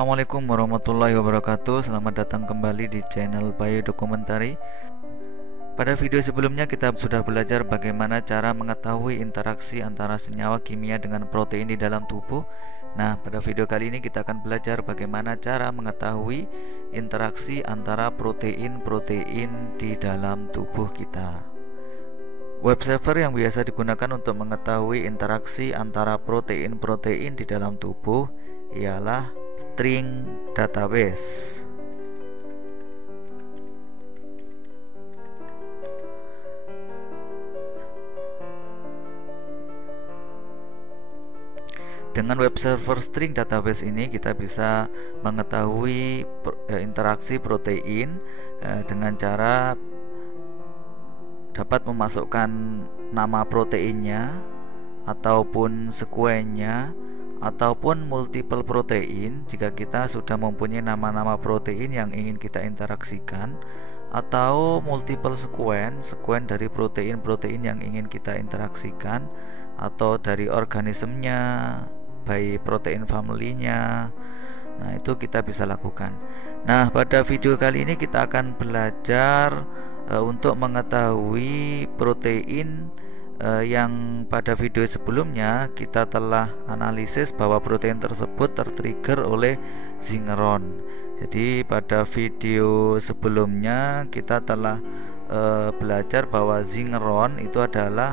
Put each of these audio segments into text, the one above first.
Assalamualaikum warahmatullahi wabarakatuh. Selamat datang kembali di channel Biodokumentari. Pada video sebelumnya kita sudah belajar bagaimana cara mengetahui interaksi antara senyawa kimia dengan protein di dalam tubuh. Nah, pada video kali ini kita akan belajar bagaimana cara mengetahui interaksi antara protein-protein di dalam tubuh kita. Web server yang biasa digunakan untuk mengetahui interaksi antara protein-protein di dalam tubuh ialah String Database. Dengan web server String Database ini kita bisa mengetahui interaksi protein dengan cara dapat memasukkan nama proteinnya ataupun sekuennya ataupun multiple protein jika kita sudah mempunyai nama-nama protein yang ingin kita interaksikan, atau multiple sekuen dari protein-protein yang ingin kita interaksikan, atau dari organismenya, baik protein family-nya. Nah, itu kita bisa lakukan. Nah, pada video kali ini kita akan belajar untuk mengetahui protein yang pada video sebelumnya kita telah analisis bahwa protein tersebut tertrigger oleh zingeron. Jadi pada video sebelumnya kita telah belajar bahwa zingeron itu adalah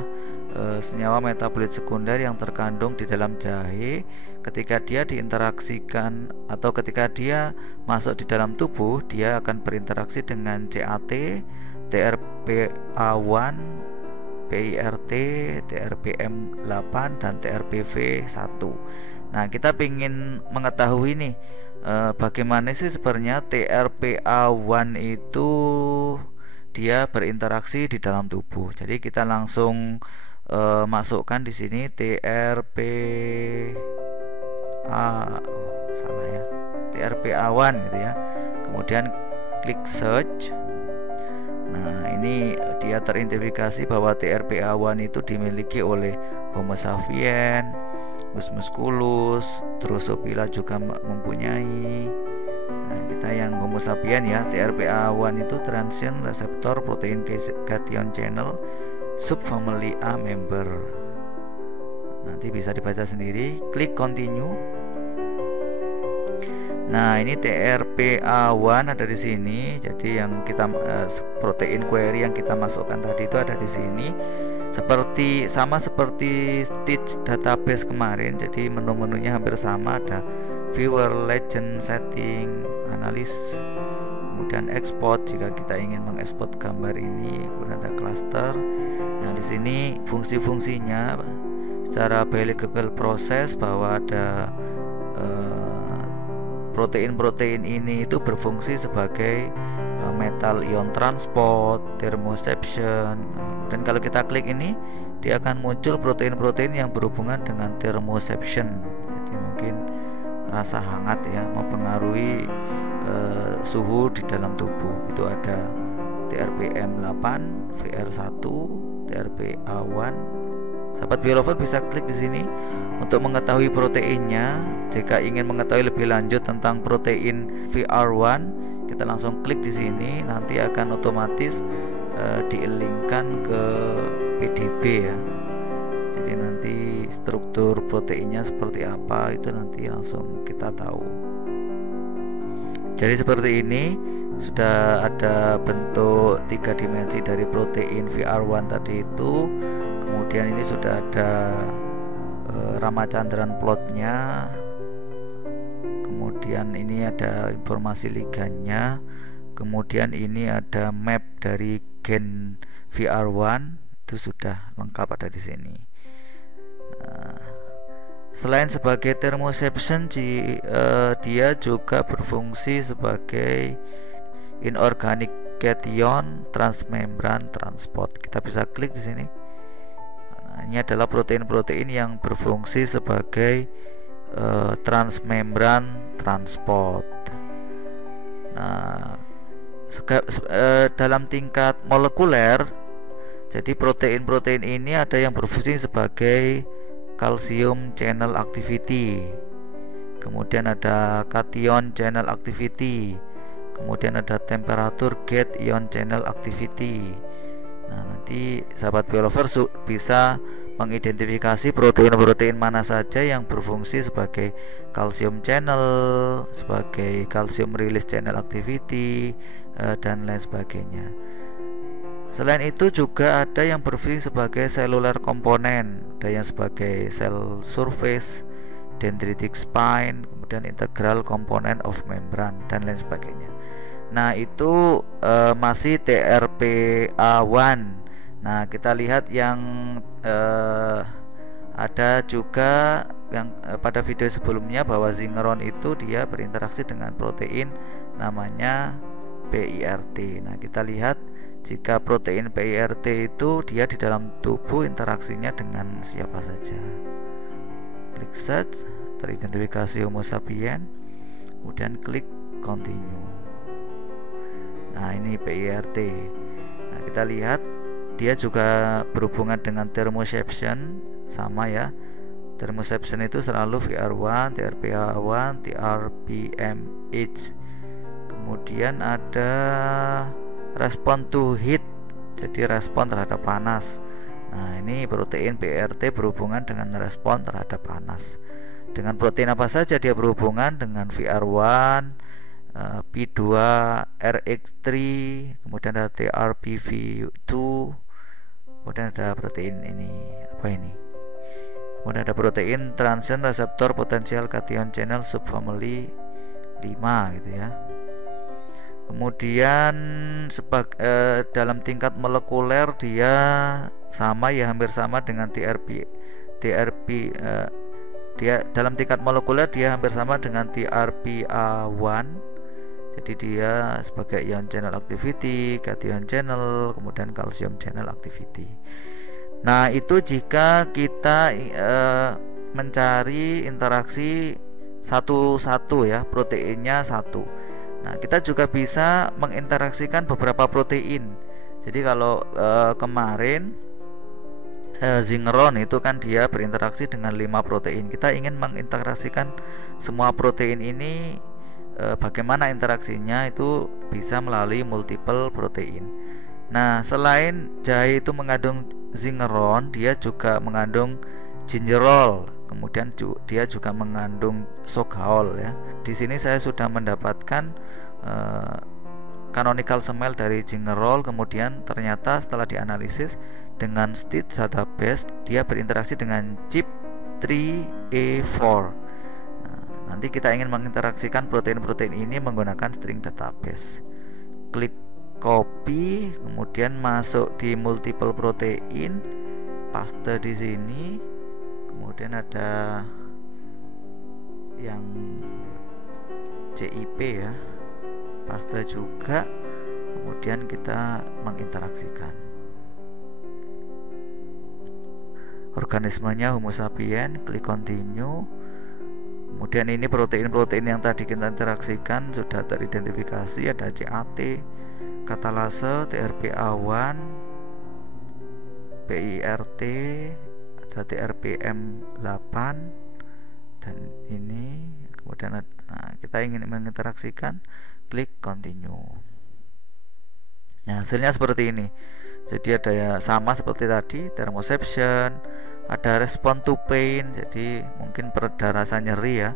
senyawa metabolit sekunder yang terkandung di dalam jahe. Ketika dia diinteraksikan atau ketika dia masuk di dalam tubuh, dia akan berinteraksi dengan CAT, TRPA1, PIRT, TRPM8 dan TRPV1. Nah, kita ingin mengetahui nih bagaimana sih sebenarnya TRPA1 itu dia berinteraksi di dalam tubuh. Jadi kita langsung masukkan di sini TRPA1 gitu ya. Kemudian klik search. Nah, ini dia teridentifikasi bahwa TRPA1 itu dimiliki oleh Homo sapiens, Mus musculus, Drosophila juga mempunyai. Nah, kita yang Homo sapiens ya, TRPA1 itu transient receptor protein cation channel subfamily A member. Nanti bisa dibaca sendiri, klik continue. Nah, ini TRPA1 ada di sini. Jadi yang kita protein query yang kita masukkan tadi itu ada di sini. Sama seperti Stitch database kemarin. Jadi menu-menunya hampir sama, ada viewer, legend, setting, analysis, kemudian export jika kita ingin mengekspor gambar ini, kemudian ada cluster. Nah, di sini fungsi-fungsinya secara biological process bahwa ada protein-protein ini itu berfungsi sebagai metal ion transport, thermoception. Dan kalau kita klik ini, dia akan muncul protein-protein yang berhubungan dengan thermoception. Jadi mungkin rasa hangat ya, mempengaruhi suhu di dalam tubuh. Itu ada TRPM8, VR1, TRPA1. Sahabat biolover bisa klik di sini untuk mengetahui proteinnya. Jika ingin mengetahui lebih lanjut tentang protein VR1, kita langsung klik di sini, nanti akan otomatis di-linkkan ke PDB ya. Jadi nanti struktur proteinnya seperti apa itu nanti langsung kita tahu. Jadi seperti ini sudah ada bentuk 3 dimensi dari protein VR1 tadi itu. Kemudian ini sudah ada Ramachandran plotnya. Kemudian ini ada informasi ligannya. Kemudian ini ada map dari gen VR1, itu sudah lengkap ada di sini. Nah, selain sebagai thermoception, dia juga berfungsi sebagai inorganic cation transmembran transport. Kita bisa klik di sini. Nah, ini adalah protein-protein yang berfungsi sebagai transmembran transport. Nah, dalam tingkat molekuler, jadi protein-protein ini ada yang berfungsi sebagai calcium channel activity. kemudian ada cation channel activity, kemudian ada temperature gate ion channel activity. Nah, nanti sahabat biolovers bisa mengidentifikasi protein-protein mana saja yang berfungsi sebagai calcium channel, sebagai calcium release channel activity, dan lain sebagainya. Selain itu juga ada yang berfungsi sebagai cellular komponen, ada yang sebagai cell surface, dendritic spine, kemudian integral component of membrane, dan lain sebagainya. Nah, itu masih TRPA1. Nah, kita lihat yang ada juga yang pada video sebelumnya bahwa zingeron itu dia berinteraksi dengan protein namanya PIRT. Nah, kita lihat jika protein PIRT itu dia di dalam tubuh interaksinya dengan siapa saja. Klik search, teridentifikasi Homo sapiens, kemudian klik continue. Nah, ini PIRT. Nah, kita lihat dia juga berhubungan dengan thermoception, sama ya. Thermoception itu selalu VR1, TRPA1, TRPMH. Kemudian ada respon to heat, jadi respon terhadap panas. Nah, ini protein PIRT berhubungan dengan respon terhadap panas. Dengan protein apa saja dia berhubungan? Dengan VR1, P2, RX3, kemudian ada TRPV2, kemudian ada protein ini, apa ini? Kemudian ada protein transient receptor potential cation channel subfamily 5 gitu ya. Kemudian dalam tingkat molekuler dia sama ya, hampir sama dengan TRP. Dia dalam tingkat molekuler dia hampir sama dengan TRPA1. Jadi dia sebagai ion channel activity, cation channel, kemudian calcium channel activity. Nah, itu jika kita mencari interaksi satu-satu ya, proteinnya satu. Nah, kita juga bisa menginteraksikan beberapa protein. Jadi kalau kemarin zingeron itu kan dia berinteraksi dengan 5 protein. Kita ingin menginteraksikan semua protein ini, bagaimana interaksinya itu bisa melalui multiple protein. Nah, selain jahe itu mengandung zingeron, dia juga mengandung gingerol. Kemudian dia juga mengandung sogaol ya. Di sini saya sudah mendapatkan canonical smell dari gingerol. Kemudian ternyata setelah dianalisis dengan STID database, dia berinteraksi dengan CYP3A4. Nah, nanti kita ingin menginteraksikan protein-protein ini menggunakan string database. Klik copy, kemudian masuk di multiple protein, paste di sini. Kemudian ada yang CIP ya, paste juga. Kemudian kita menginteraksikan organismenya Homo sapiens, klik continue. Kemudian ini protein-protein yang tadi kita interaksikan sudah teridentifikasi, ada CAT, katalase, TRPA1, PIRT, ada TRPM8, dan ini. Kemudian kita ingin menginteraksikan, klik continue. Nah, hasilnya seperti ini. Jadi ada ya sama seperti tadi, thermoception, ada respon to pain, jadi mungkin pereda rasa nyeri ya.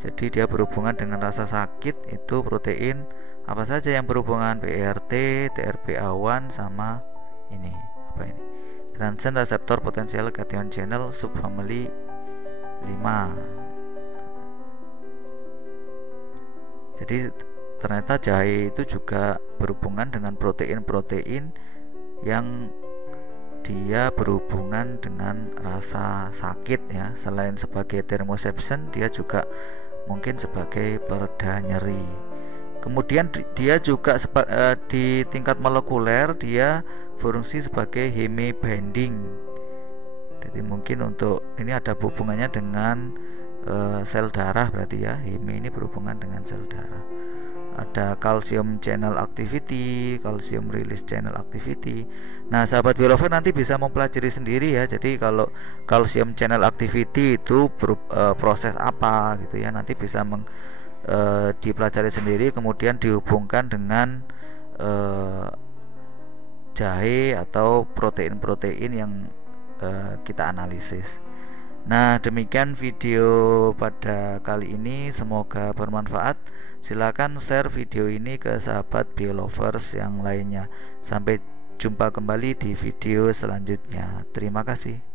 Jadi dia berhubungan dengan rasa sakit. Itu protein apa saja yang berhubungan? PIRT, TRPA1, sama ini, apa ini? Transient receptor potential cation channel subfamily 5. Jadi ternyata jahe itu juga berhubungan dengan protein-protein yang dia berhubungan dengan rasa sakit ya. Selain sebagai thermoception, dia juga mungkin sebagai pereda nyeri. Kemudian dia juga di tingkat molekuler dia berfungsi sebagai heme binding. Jadi mungkin untuk ini ada hubungannya dengan sel darah, berarti ya heme ini berhubungan dengan sel darah. ada calcium channel activity, calcium release channel activity. Nah, sahabat biolover nanti bisa mempelajari sendiri ya. Jadi kalau calcium channel activity itu proses apa gitu ya, nanti bisa dipelajari sendiri, kemudian dihubungkan dengan jahe atau protein-protein yang kita analisis. Nah, demikian video pada kali ini, semoga bermanfaat. Silakan share video ini ke sahabat biolovers yang lainnya. Sampai jumpa kembali di video selanjutnya. Terima kasih.